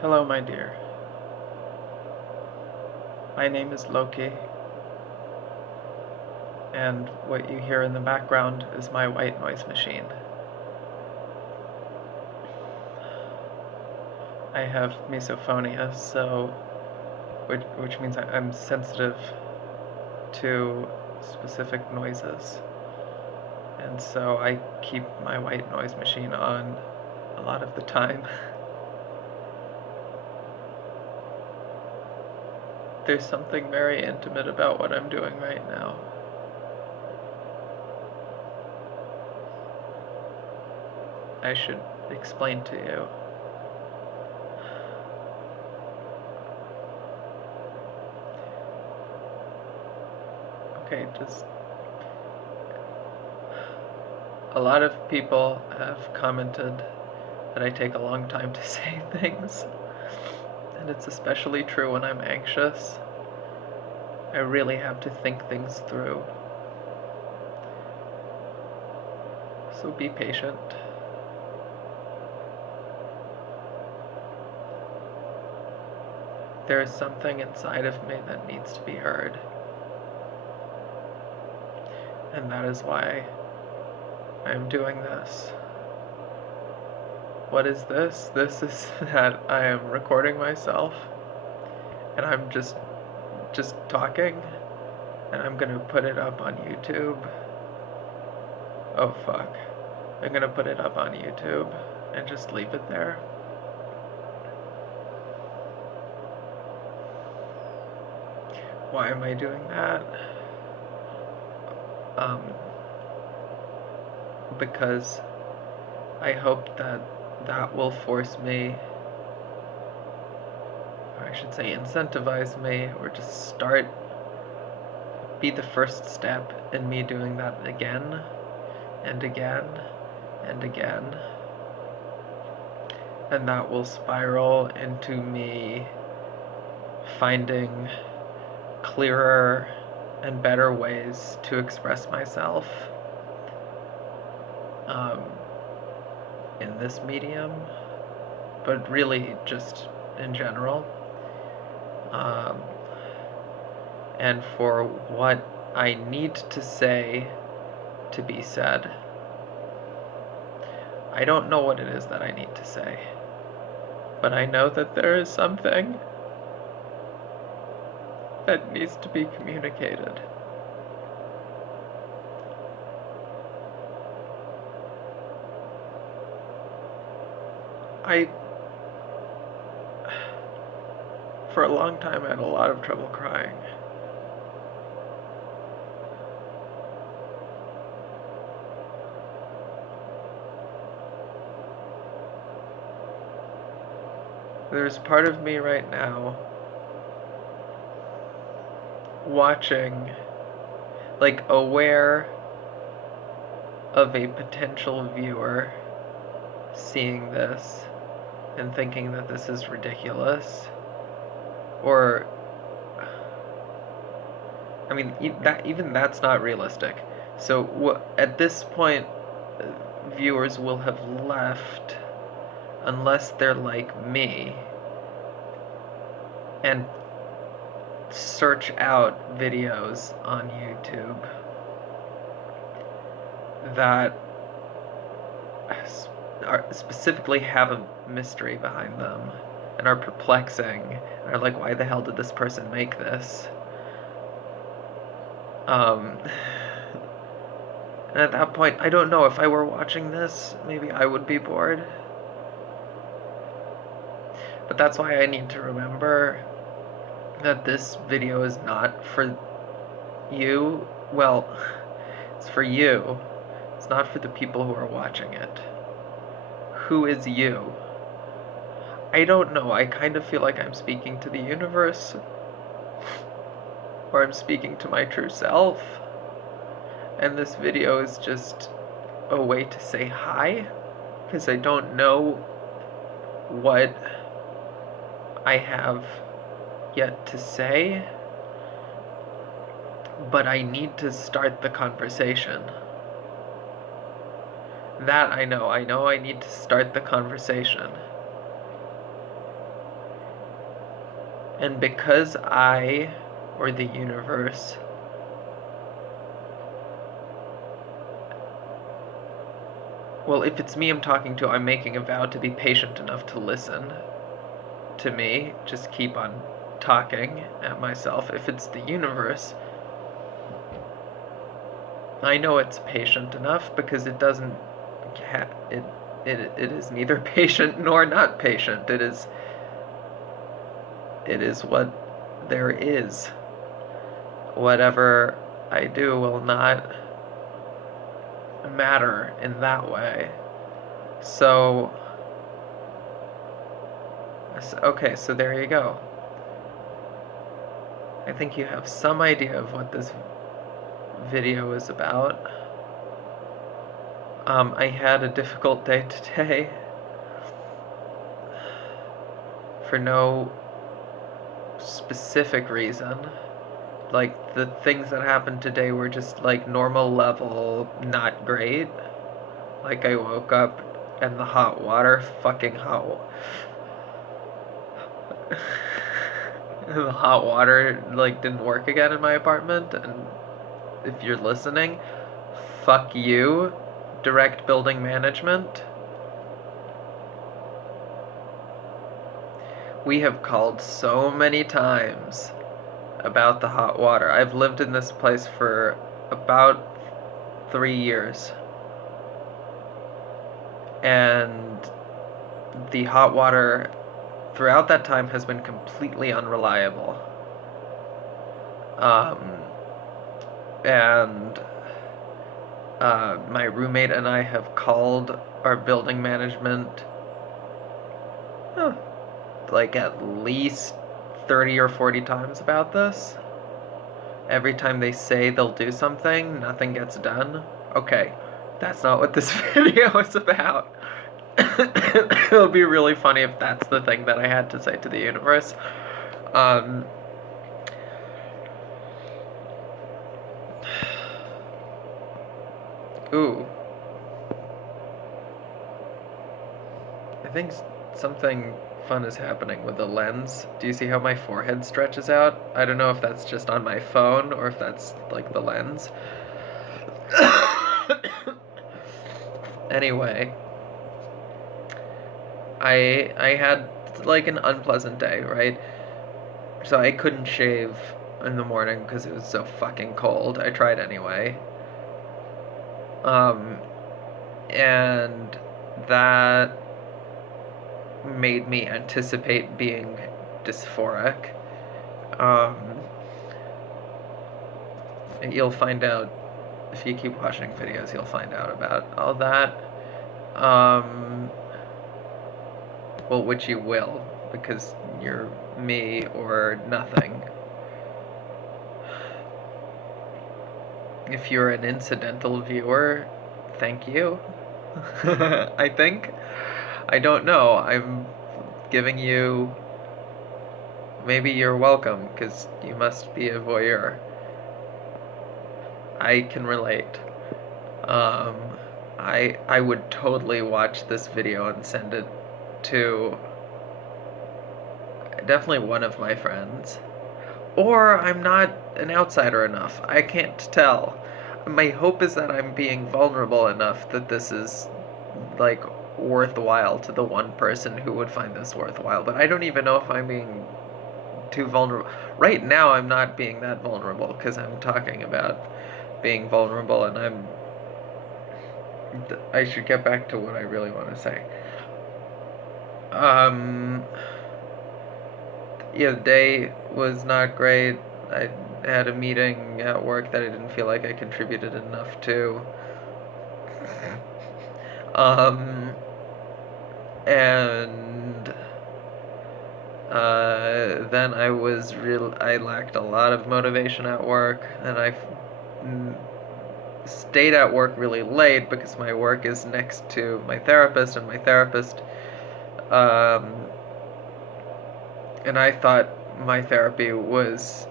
Hello, my dear. My name is Loki, and what you hear in the background is my white noise machine. I have misophonia, which means I'm sensitive to specific noises, and so I keep my white noise machine on a lot of the time. There's something very intimate about what I'm doing right now. I should explain to you. Okay, just a lot of people have commented that I take a long time to say things, and it's especially true when I'm anxious. I really have to think things through. So be patient. There is something inside of me that needs to be heard. And that is why I'm doing this. What is this? This is that I am recording myself and I'm just talking, and I'm gonna put it up on YouTube. Oh fuck. I'm gonna put it up on YouTube and just leave it there. Why am I doing that? Because I hope that will force me, or I should say incentivize me, or just be the first step in me doing that again and again and again. And that will spiral into me finding clearer and better ways to express myself in this medium, but really just in general. And for what I need to say to be said. I don't know what it is that I need to say, but I know that there is something that needs to be communicated. For a long time, I had a lot of trouble crying. There's part of me right now watching, like aware of a potential viewer seeing this and thinking that this is ridiculous. Or, I mean, even that's not realistic. So at this point, viewers will have left unless they're like me and search out videos on YouTube that specifically have a mystery behind them and are perplexing and are like, why the hell did this person make this? And at that point, I don't know, if I were watching this, maybe I would be bored. But that's why I need to remember that this video is not for you. Well, it's for you. It's not for the people who are watching it. Who is you? I don't know. I kind of feel like I'm speaking to the universe, or I'm speaking to my true self. And this video is just a way to say hi, because I don't know what I have yet to say, but I need to start the conversation. That I know. I know I need to start the conversation. And because I, or the universe, well, if it's me I'm talking to, I'm making a vow to be patient enough to listen to me, just keep on talking at myself. If it's the universe, I know it's patient enough because it doesn't it is neither patient nor not patient. It is what there is. Whatever I do will not matter in that way. So okay, so there you go. I think you have some idea of what this video is about. I had a difficult day today for no specific reason. Like, the things that happened today were just, like, normal level, not great. Like, I woke up and the hot water, fucking hot the hot water, like, didn't work again in my apartment. And if you're listening, fuck you, Direct Building Management. We have called so many times about the hot water. I've lived in this place for about 3 years. And the hot water throughout that time has been completely unreliable. And my roommate and I have called our building management like at least 30 or 40 times about this. Every time they say they'll do something, nothing gets done. Okay, that's not what this video is about. It'll be really funny if that's the thing that I had to say to the universe. Ooh. I think something fun is happening with the lens. Do you see how my forehead stretches out? I don't know if that's just on my phone or if that's like the lens. Anyway, I had like an unpleasant day, right? So I couldn't shave in the morning because it was so fucking cold. I tried anyway. And that made me anticipate being dysphoric. You'll find out if you keep watching videos, you'll find out about all that. Well, which you will, because you're me or nothing. If you're an incidental viewer, thank you. I think. I don't know. I'm giving you... Maybe you're welcome, because you must be a voyeur. I can relate. I would totally watch this video and send it to definitely one of my friends. Or I'm not an outsider enough. I can't tell. My hope is that I'm being vulnerable enough that this is, like, worthwhile to the one person who would find this worthwhile. But I don't even know if I'm being too vulnerable. Right now, I'm not being that vulnerable because I'm talking about being vulnerable, and I should get back to what I really want to say. Yeah, the day was not great. I had a meeting at work that I didn't feel like I contributed enough to. And then I lacked a lot of motivation at work, and I stayed at work really late because my work is next to my therapist, and my therapist, and I thought my therapy was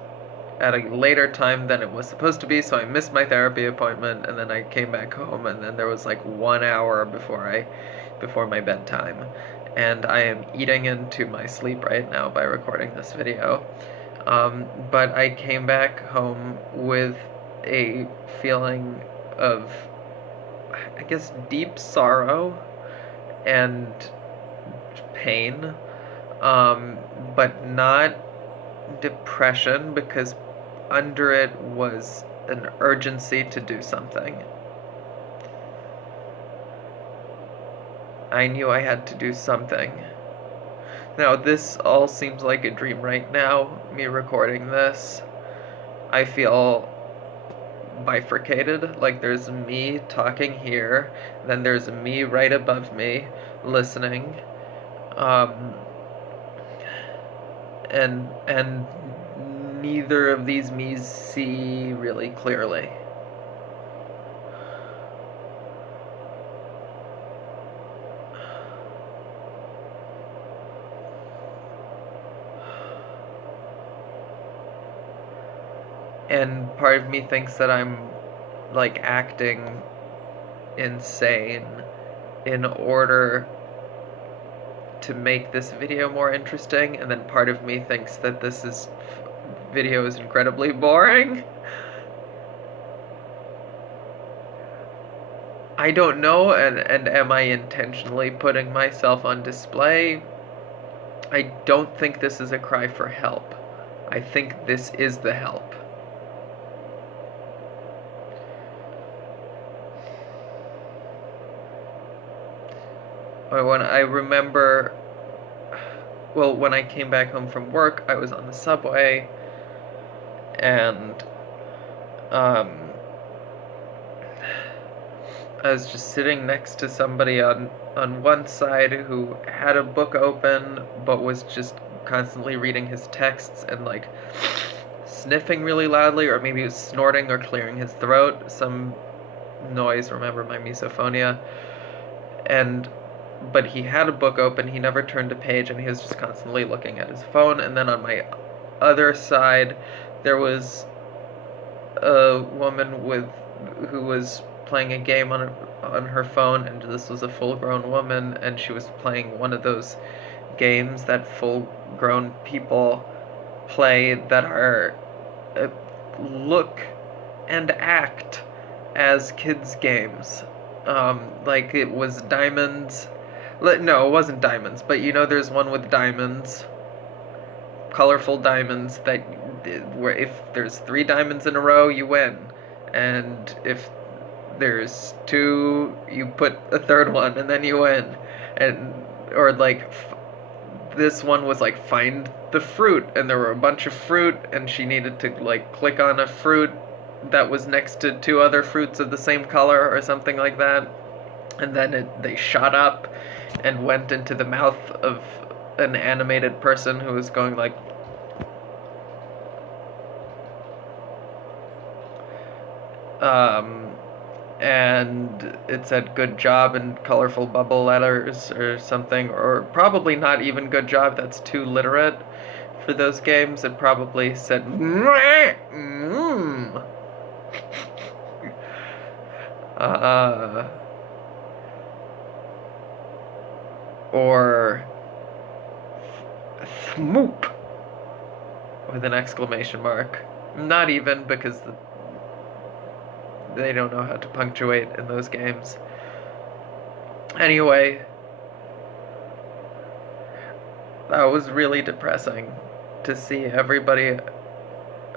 at a later time than it was supposed to be, so I missed my therapy appointment, and then I came back home, and then there was like 1 hour before my bedtime, and I am eating into my sleep right now by recording this video. But I came back home with a feeling of, I guess, deep sorrow and pain, but not depression, because under it was an urgency to do something. I knew I had to do something. Now, this all seems like a dream right now, me recording this. I feel bifurcated, like there's me talking here, then there's me right above me, listening. And neither of these me's see really clearly. And part of me thinks that I'm like acting insane in order to make this video more interesting, and then part of me thinks that this video is incredibly boring. I don't know, and am I intentionally putting myself on display? I don't think this is a cry for help. I think this is the help. When I remember, well, when I came back home from work, I was on the subway, and I was just sitting next to somebody on one side who had a book open, but was just constantly reading his texts and like sniffing really loudly, or maybe he was snorting or clearing his throat, some noise. Remember my misophonia. But he had a book open, he never turned a page, and he was just constantly looking at his phone. And then on my other side, there was a woman who was playing a game on her phone, and this was a full-grown woman, and she was playing one of those games that full-grown people play that are look and act as kids' games. Like it was diamonds. No, it wasn't diamonds, but you know there's one with diamonds. Colorful diamonds that where if there's 3 diamonds in a row, you win. And if there's 2, you put a third one and then you win. And or like this one was like find the fruit, and there were a bunch of fruit, and she needed to like click on a fruit that was next to 2 other fruits of the same color or something like that. And then they shot up and went into the mouth of an animated person who was going like, and it said good job in colorful bubble letters or something, or probably not even good job, that's too literate for those games. It probably said or thmoop with an exclamation mark. Not even, because they don't know how to punctuate in those games. Anyway, that was really depressing to see everybody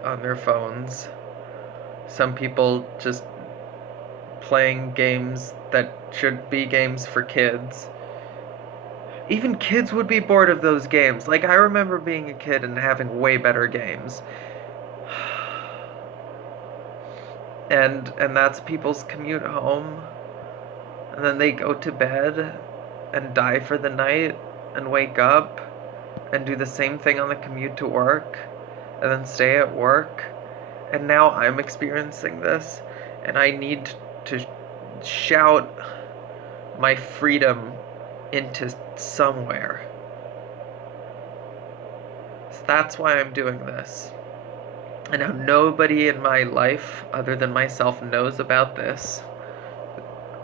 on their phones. Some people just playing games that should be games for kids. Even kids would be bored of those games. Like, I remember being a kid and having way better games. And that's people's commute home. And then they go to bed and die for the night and wake up and do the same thing on the commute to work and then stay at work. And now I'm experiencing this, and I need to shout my freedom into somewhere. So that's why I'm doing this. And now nobody in my life other than myself knows about this.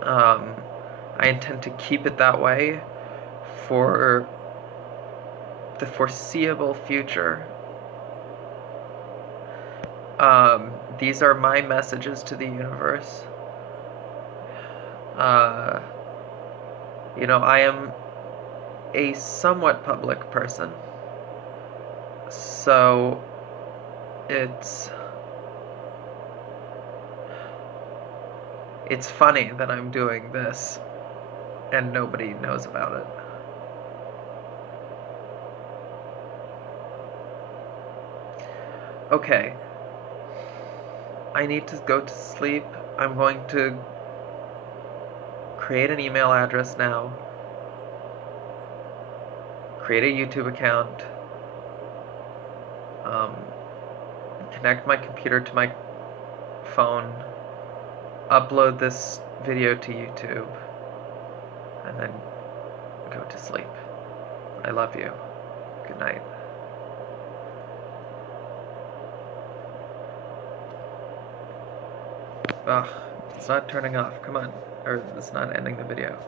I intend to keep it that way for the foreseeable future. These are my messages to the universe. You know, I am a somewhat public person, so it's funny that I'm doing this and nobody knows about it. Okay, I need to go to sleep. I'm going to create an email address now, create a YouTube account, connect my computer to my phone, upload this video to YouTube, and then go to sleep. I love you. Good night. Ugh, it's not turning off. Come on. Or it's not ending the video.